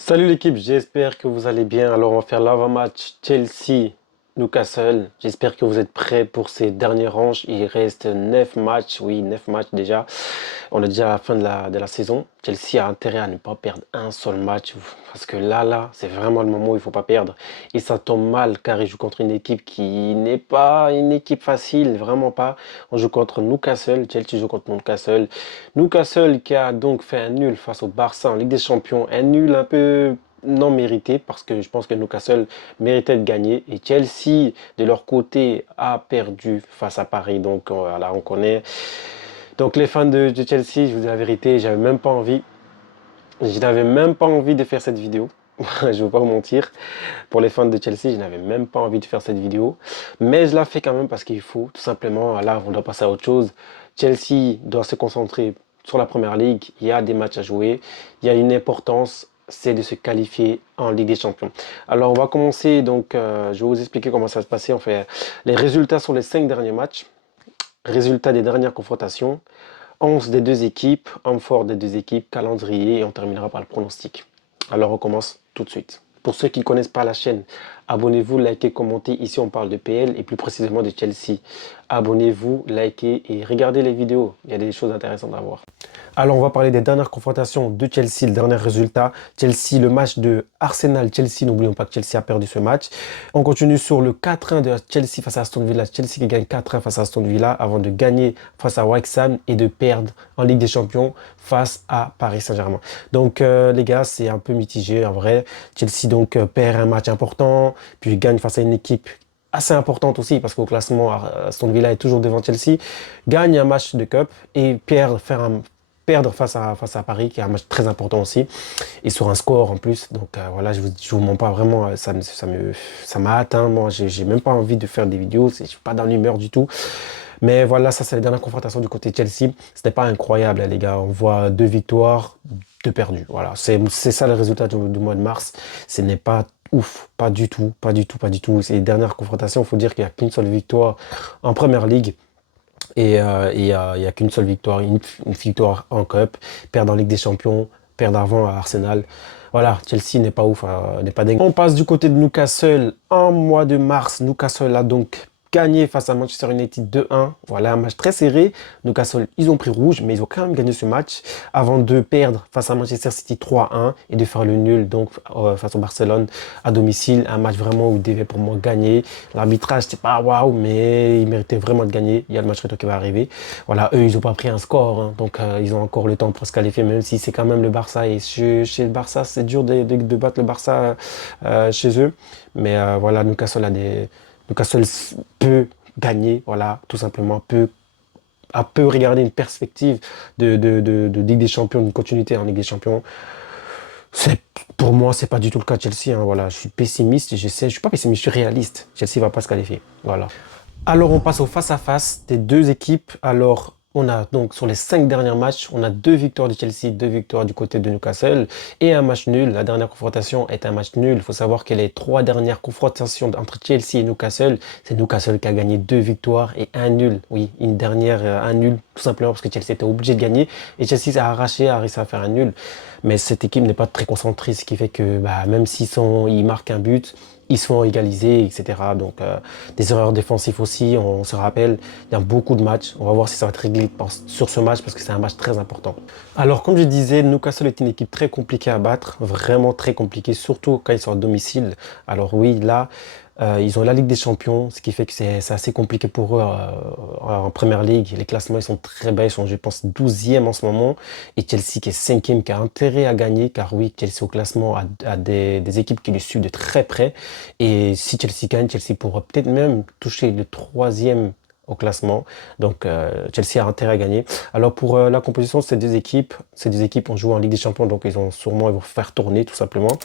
Salut l'équipe, j'espère que vous allez bien. Alors, on va faire l'avant-match Chelsea-Newcastle. J'espère que vous êtes prêts pour ces derniers ranges. Il reste 9 matchs, oui, 9 matchs déjà. On est déjà à la fin de la saison. Chelsea a intérêt à ne pas perdre un seul match parce que là, c'est vraiment le moment où il ne faut pas perdre. Et ça tombe mal car il joue contre une équipe qui n'est pas une équipe facile, vraiment pas. On joue contre Newcastle, Chelsea joue contre Newcastle. Newcastle qui a donc fait un nul face au Barça en Ligue des Champions. Un nul un peu non mérité parce que je pense que Newcastle méritait de gagner. Et Chelsea, de leur côté, a perdu face à Paris. Donc voilà, on connaît. Donc les fans de Chelsea, je vous dis la vérité, j'avais même pas envie. Je n'avais même pas envie de faire cette vidéo. Je ne vais pas vous mentir. Pour les fans de Chelsea, je n'avais même pas envie de faire cette vidéo. Mais je la fais quand même parce qu'il faut, tout simplement. Là, on doit passer à autre chose. Chelsea doit se concentrer sur la première ligue. Il y a des matchs à jouer. Il y a une importance, c'est de se qualifier en Ligue des Champions. Alors, on va commencer. Donc, je vais vous expliquer comment ça va se passer. On fait les résultats sur les 5 derniers matchs. Résultats des dernières confrontations. 11 des deux équipes, hommes forts des deux équipes, calendrier et on terminera par le pronostic. Alors on commence tout de suite. Pour ceux qui ne connaissent pas la chaîne, abonnez-vous, likez, commentez. Ici on parle de PL et plus précisément de Chelsea. Abonnez-vous, likez et regardez les vidéos. Il y a des choses intéressantes à voir. Alors, on va parler des dernières confrontations de Chelsea, le dernier résultat. Chelsea, le match de Arsenal-Chelsea. N'oublions pas que Chelsea a perdu ce match. On continue sur le 4-1 de Chelsea face à Aston Villa. Chelsea qui gagne 4-1 face à Aston Villa avant de gagner face à Wrexham et de perdre en Ligue des Champions face à Paris Saint-Germain. Donc, les gars, c'est un peu mitigé en vrai. Chelsea donc perd un match important, puis gagne face à une équipe assez importante aussi parce qu'au classement, Aston Villa est toujours devant Chelsea. Gagne un match de Cup et perdre face à Paris, qui est un match très important aussi, et sur un score en plus. Donc voilà, je vous mens pas vraiment, ça m'a atteint. Moi, j'ai même pas envie de faire des vidéos, je suis pas dans l'humeur du tout. Mais voilà, ça c'est la dernière confrontation du côté de Chelsea. C'était pas incroyable, hein, les gars. On voit 2 victoires, 2 perdus. Voilà, c'est ça le résultat du mois de mars. Ce n'est pas ouf, pas du tout, pas du tout, pas du tout. C'est les dernières confrontations, il faut dire qu'il n'y a qu'une seule victoire en Première Ligue. Et il y a qu'une seule victoire, une victoire en Cup, perdre en Ligue des Champions, perdre avant à Arsenal. Voilà, Chelsea n'est pas ouf, n'est pas dingue. On passe du côté de Newcastle. En mois de mars, Newcastle a donc gagné face à Manchester United 2-1. Voilà, un match très serré. Newcastle, ils ont pris rouge, mais ils ont quand même gagné ce match avant de perdre face à Manchester City 3-1 et de faire le nul donc face au Barcelone à domicile. Un match vraiment où ils devaient pour moi gagner. L'arbitrage, c'était pas waouh, mais ils méritaient vraiment de gagner. Il y a le match retour qui va arriver. Voilà, eux, ils n'ont pas pris un score, hein, donc ils ont encore le temps pour se qualifier, même si c'est quand même le Barça. Et chez le Barça, c'est dur de battre le Barça chez eux. Mais voilà, Newcastle peut gagner, voilà, tout simplement, peut regarder une perspective de Ligue des Champions, d'une continuité en Ligue des Champions. C'est, pour moi, c'est pas du tout le cas de Chelsea, hein, voilà, je suis pessimiste, je suis pas pessimiste, je suis réaliste. Chelsea va pas se qualifier, voilà. Alors, on passe au face-à-face des deux équipes. Alors, on a donc sur les 5 derniers matchs, on a 2 victoires de Chelsea, 2 victoires du côté de Newcastle et un match nul. La dernière confrontation est un match nul. Il faut savoir que les 3 dernières confrontations entre Chelsea et Newcastle, c'est Newcastle qui a gagné 2 victoires et un nul. Oui, une dernière, un nul, tout simplement parce que Chelsea était obligé de gagner et Chelsea a arraché, a réussi à faire un nul. Mais cette équipe n'est pas très concentrée, ce qui fait que bah, même ils marquent un but, ils sont égalisés, etc. Donc, des erreurs défensives aussi, on se rappelle, il y a beaucoup de matchs. On va voir si ça va être réglé sur ce match parce que c'est un match très important. Alors, comme je disais, Newcastle est une équipe très compliquée à battre, vraiment très compliquée, surtout quand ils sont à domicile. Alors oui, là, ils ont la Ligue des Champions, ce qui fait que c'est assez compliqué pour eux en Première Ligue. Les classements, ils sont très bas, ils sont, je pense, 12e en ce moment. Et Chelsea qui est 5e, qui a intérêt à gagner, car oui, Chelsea au classement a des équipes qui le suivent de très près. Et si Chelsea gagne, Chelsea pourra peut-être même toucher le 3e au classement. Donc Chelsea a intérêt à gagner. Alors pour la composition de ces deux équipes ont joué en Ligue des Champions, donc ils vont faire tourner tout simplement.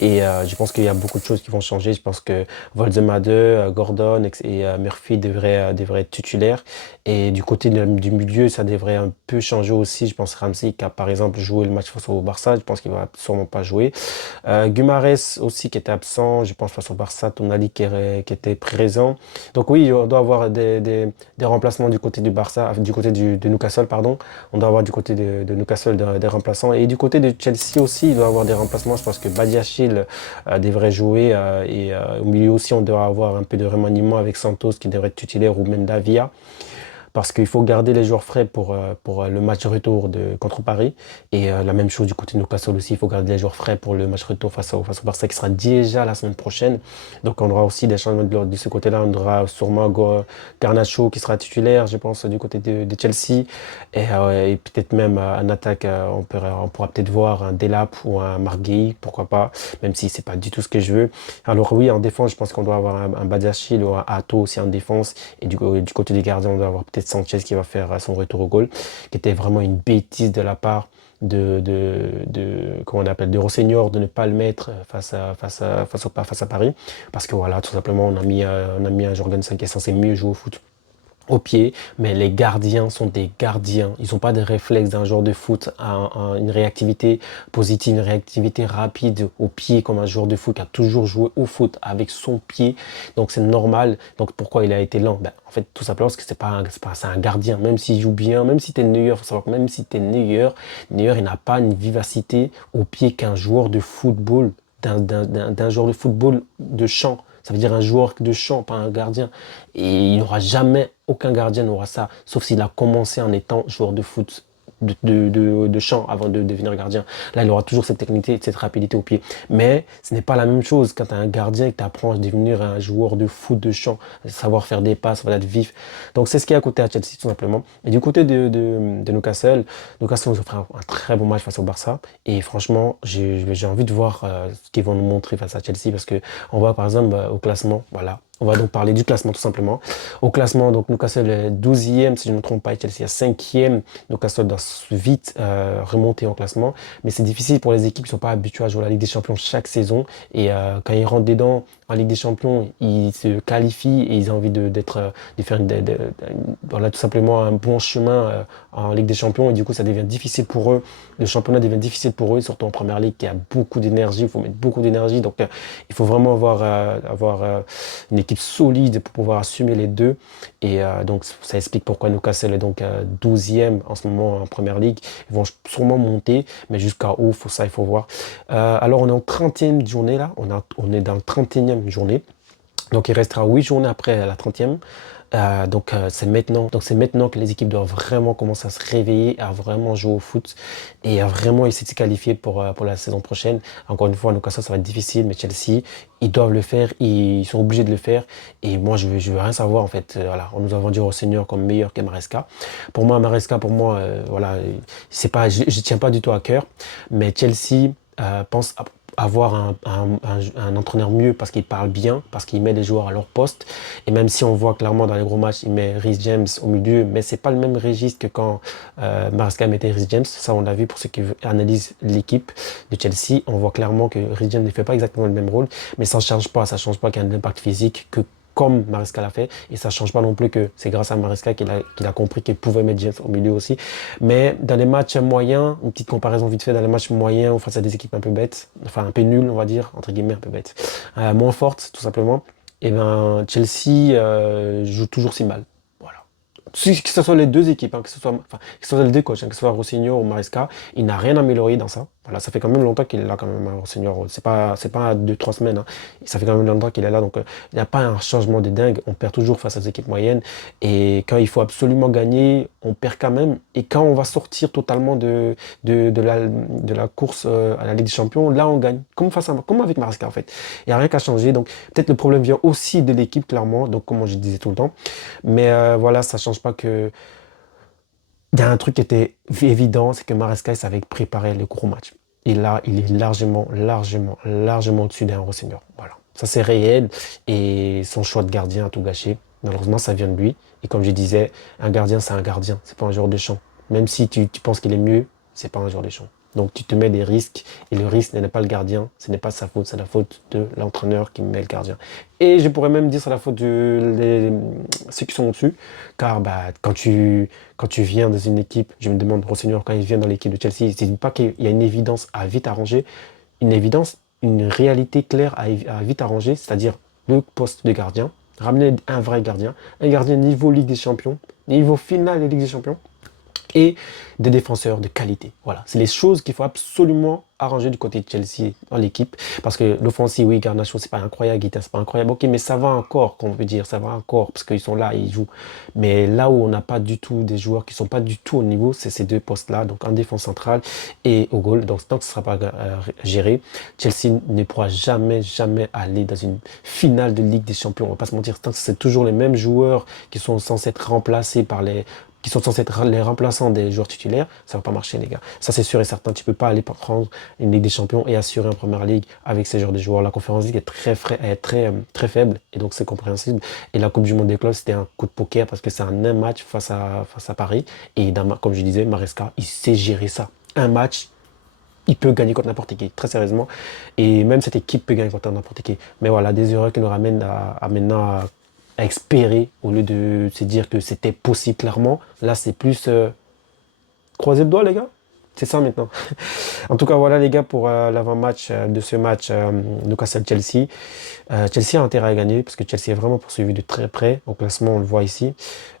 Et je pense qu'il y a beaucoup de choses qui vont changer. Je pense que Wolzemade, Gordon et Murphy devraient être titulaires. Et du côté du milieu, ça devrait un peu changer aussi. Je pense Ramsey qui a par exemple joué le match face au Barça. Je pense qu'il va sûrement pas jouer. Guimarães aussi qui était absent. Je pense face au Barça. Tonali qui était présent. Donc oui, on doit avoir des remplacements du côté du Barça, du côté de Newcastle, pardon. On doit avoir du côté de Newcastle des remplaçants. Et du côté de Chelsea aussi, il doit avoir des remplacements. Je pense que Badiachil devrait jouer. Au milieu aussi, on doit avoir un peu de remaniement avec Santos qui devrait être titulaire ou même Davia parce qu'il faut garder les joueurs frais pour le match retour contre Paris. Et la même chose du côté de Newcastle aussi, il faut garder les joueurs frais pour le match retour face au Barça qui sera déjà la semaine prochaine. Donc on aura aussi des changements de ce côté-là. On aura sûrement Garnacho qui sera titulaire, je pense, du côté de Chelsea. Et peut-être même en attaque, on pourra peut-être voir un Delap ou un Marguerite, pourquoi pas, même si c'est pas du tout ce que je veux. Alors oui, en défense, je pense qu'on doit avoir un Badiachil ou un Hato aussi en défense. Et du côté des gardiens, on doit avoir peut-être Sanchez qui va faire son retour au goal, qui était vraiment une bêtise de la part comment on appelle, de Rosseignor de ne pas le mettre face à Paris. Parce que voilà, tout simplement, on a mis un Jordan 5 qui est censé mieux jouer au foot au pied, mais les gardiens sont des gardiens. Ils n'ont pas de réflexe d'un joueur de foot, une réactivité positive, une réactivité rapide au pied comme un joueur de foot qui a toujours joué au foot avec son pied. Donc c'est normal. Donc pourquoi il a été lent? En fait, tout simplement parce que c'est un gardien. Même s'il joue bien, même si tu es Neuer, il faut savoir que même si tu es Neuer, il n'a pas une vivacité au pied qu'un joueur de football, d'un joueur de football de champ. Ça veut dire un joueur de champ, pas un gardien. Et il n'y aura jamais, aucun gardien n'aura ça, sauf s'il a commencé en étant joueur de foot, de champ avant de devenir gardien. Là, il aura toujours cette technique, cette rapidité au pied. Mais ce n'est pas la même chose quand tu as un gardien et que tu apprends à devenir un joueur de foot de champ, savoir faire des passes, voilà, être vif. Donc c'est ce qui est à côté à Chelsea, tout simplement. Et du côté de Newcastle, Newcastle nous a fait un très bon match face au Barça. Et franchement, j'ai envie de voir ce qu'ils vont nous montrer face à Chelsea parce que on voit par exemple au classement, voilà. On va donc parler du classement tout simplement. Au classement, donc Newcastle est 12e, si je ne me trompe pas, et Chelsea est 5e. Newcastle doit vite remonter en classement. Mais c'est difficile pour les équipes qui ne sont pas habituées à jouer à la Ligue des Champions chaque saison. Et quand ils rentrent dedans en Ligue des Champions, ils se qualifient et ils ont envie de faire voilà, tout simplement un bon chemin en Ligue des Champions. Et du coup, ça devient difficile pour eux. Le championnat devient difficile pour eux, surtout en Première Ligue qui a beaucoup d'énergie. Il faut mettre beaucoup d'énergie. Donc, il faut vraiment avoir une équipe solide pour pouvoir assumer les deux. Et donc, ça explique pourquoi Newcastle est donc 12e en ce moment en Première Ligue. Ils vont sûrement monter, mais jusqu'à où, il faut voir. Alors, on est en 30e journée là. On est dans la 31e journée. Donc, il restera 8 journées après la 30e. Donc c'est maintenant. Donc c'est maintenant que les équipes doivent vraiment commencer à se réveiller, à vraiment jouer au foot et à vraiment essayer de se qualifier pour la saison prochaine. Encore une fois, Newcastle, ça va être difficile, mais Chelsea, ils doivent le faire, ils sont obligés de le faire. Et moi, je veux rien savoir en fait. Voilà, on nous a vendu au Seigneur comme meilleur que Maresca. Pour moi, Maresca, voilà, c'est pas, je tiens pas du tout à cœur. Mais Chelsea pense avoir un entraîneur mieux parce qu'il parle bien, parce qu'il met les joueurs à leur poste. Et même si on voit clairement dans les gros matchs, il met Reece James au milieu, mais c'est pas le même registre que quand Maresca mettait Reece James. Ça, on l'a vu pour ceux qui analysent l'équipe de Chelsea. On voit clairement que Reece James ne fait pas exactement le même rôle, mais ça ne change pas. Ça change pas qu'il y a un impact physique que comme Maresca l'a fait, et ça ne change pas non plus que c'est grâce à Maresca qu'il a compris qu'il pouvait mettre James au milieu aussi. Mais dans les matchs moyens, une petite comparaison vite fait, dans les matchs moyens ou face à des équipes un peu bêtes, enfin un peu nulles, on va dire, entre guillemets un peu bêtes, moins fortes tout simplement, et ben Chelsea joue toujours si mal. Voilà. Que ce soit les deux équipes, que ce soit les deux coachs, que ce soit Rossinier ou Maresca, il n'a rien amélioré dans ça. Voilà, ça fait quand même longtemps qu'il est là quand même, Rossinier. C'est pas 2, 3 semaines. Ça fait quand même longtemps qu'il est là. Donc, il n'y a pas un changement de dingue. On perd toujours face aux équipes moyennes. Et quand il faut absolument gagner, on perd quand même. Et quand on va sortir totalement de la course à la Ligue des Champions, là, on gagne. Comme avec Maresca, en fait. Il n'y a rien qu'à changer. Donc, peut-être le problème vient aussi de l'équipe, clairement. Donc, comme je disais tout le temps. Mais voilà, ça ne change pas que. Il y a un truc qui était évident, c'est que Maresca savait préparer le gros match. Et là, il est largement, largement, largement au-dessus d'un Rossinier. Voilà. Ça, c'est réel. Et son choix de gardien a tout gâché. Malheureusement, ça vient de lui. Et comme je disais, un gardien, c'est un gardien. C'est pas un joueur de champ. Même si tu penses qu'il est mieux, c'est pas un joueur de champ. Donc, tu te mets des risques. Et le risque n'est pas le gardien. Ce n'est pas sa faute. C'est la faute de l'entraîneur qui met le gardien. Et je pourrais même dire que c'est la faute de ceux qui sont au-dessus. Car quand tu viens dans une équipe, je me demande, Rossinier, quand il vient dans l'équipe de Chelsea, il ne dit pas qu'il y a une évidence à vite arranger. Une évidence, une réalité claire à vite arranger, c'est-à-dire le poste de gardien. Ramener un vrai gardien. Un gardien niveau Ligue des Champions, niveau finale de Ligue des Champions. Et des défenseurs de qualité. Voilà, c'est les choses qu'il faut absolument arranger du côté de Chelsea dans l'équipe. Parce que l'offensive, oui, Garnacho, c'est pas incroyable, Guita, c'est pas incroyable. Ok, mais ça va encore, qu'on veut dire, ça va encore, parce qu'ils sont là, ils jouent. Mais là où on n'a pas du tout des joueurs qui sont pas du tout au niveau, c'est ces deux postes-là, donc en défense centrale et au goal. Donc tant que ce ne sera pas géré, Chelsea ne pourra jamais, jamais aller dans une finale de Ligue des Champions. On va pas se mentir, tant que c'est toujours les mêmes joueurs qui sont censés être remplacés par qui sont censés être les remplaçants des joueurs titulaires, ça va pas marcher, les gars. Ça, c'est sûr et certain. Tu peux pas aller prendre une Ligue des Champions et assurer une Première Ligue avec ces genres de joueurs. La Conférence League est très faible et donc c'est compréhensible. Et la Coupe du Monde des clubs, c'était un coup de poker parce que c'est un match face à Paris. Et comme je disais, Maresca, il sait gérer ça. Un match, il peut gagner contre n'importe qui, très sérieusement. Et même cette équipe peut gagner contre n'importe qui. Mais voilà, des erreurs qui nous ramènent à maintenant à espérer au lieu de se dire que c'était possible clairement. Là, c'est plus croiser le doigt, les gars. C'est ça maintenant. En tout cas, voilà les gars pour l'avant-match de ce match Newcastle-Chelsea. Chelsea a intérêt à gagner parce que Chelsea est vraiment poursuivi de très près. Au classement, on le voit ici.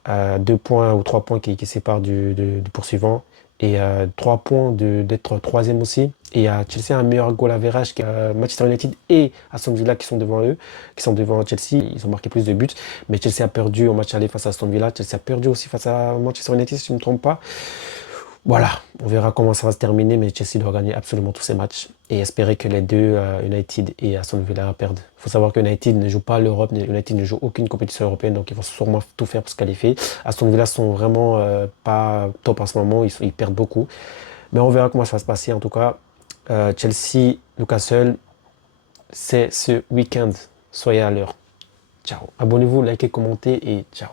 2 points ou 3 points qui séparent du poursuivant. Et 3 points d'être troisième aussi. Et Chelsea a un meilleur goal average que Manchester United et Aston Villa qui sont devant eux, qui sont devant Chelsea. Ils ont marqué plus de buts. Mais Chelsea a perdu au match aller face à Aston Villa. Chelsea a perdu aussi face à Manchester United, si je ne me trompe pas. Voilà, on verra comment ça va se terminer, mais Chelsea doit gagner absolument tous ses matchs et espérer que les deux, United et Aston Villa, perdent. Il faut savoir que United ne joue pas l'Europe, United ne joue aucune compétition européenne, donc ils vont sûrement tout faire pour se qualifier. Aston Villa sont vraiment pas top en ce moment, ils perdent beaucoup. Mais on verra comment ça va se passer. En tout cas, Chelsea, Newcastle, c'est ce week-end. Soyez à l'heure. Ciao. Abonnez-vous, likez, commentez et ciao.